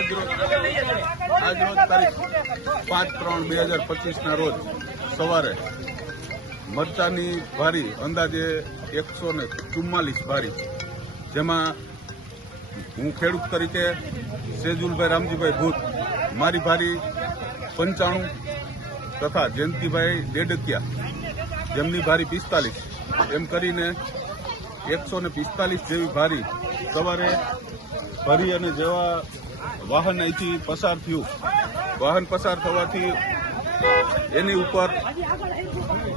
આજરોજ આજરોજ તારીખ પાંચ ત્રણ બે હજાર પચીસના રોજ સવારે મરચાની ભારી અંદાજે એકસો ને ચુમ્માલીસ ભારી. જેમાં હું ખેડૂત તરીકે સેજુલભાઈ રામજીભાઈ ભૂત, મારી ભારી પંચાણું તથા જયંતિભાઈ દેડકિયા, જેમની ભારી પિસ્તાલીસ. એમ કરીને એકસો ને પિસ્તાલીસ જેવી ભારી સવારે ભરી અને જેવા વાહન અહીંથી પસાર થયું. વાહન પસાર થવાથી એની ઉપર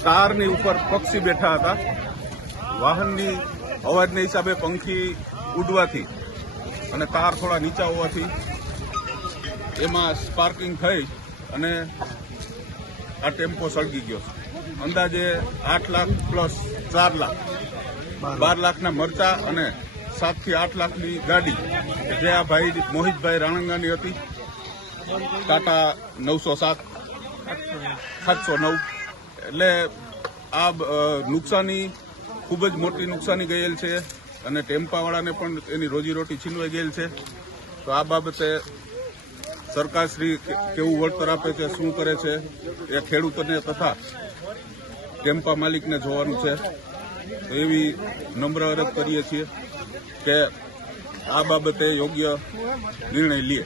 કારની ઉપર પક્ષી બેઠા હતા. વાહનની અવાજના હિસાબે પંખી ઉડવાથી અને કાર થોડા નીચા હોવાથી એમાં સ્પાર્કિંગ થઈ અને આ ટેમ્પો સળગી ગયો. અંદાજે આઠ લાખ પ્લસ ચાર લાખ. બાર લાખના મરચા અને સાતથી આઠ લાખની ગાડી જે આ ભાઈ મોહિતભાઈ રાણંગાની હતી. ટાટા નવસો સાત, સાતસો નવ. એટલે આ નુકસાની ખૂબ જ મોટી નુકસાની ગયેલ છે અને ટેમ્પાવાળાને પણ એની રોજીરોટી છીનવાઈ ગયેલ છે. તો આ બાબતે સરકારશ્રી કેવું વળતર આપે છે, શું કરે છે, એ ખેડૂતોને તથા ટેમ્પા માલિકને જોવાનું છે. તો એવી નમ્ર અરજ કરીએ છીએ. કે આ બાબતે યોગ્ય નિર્ણય લે.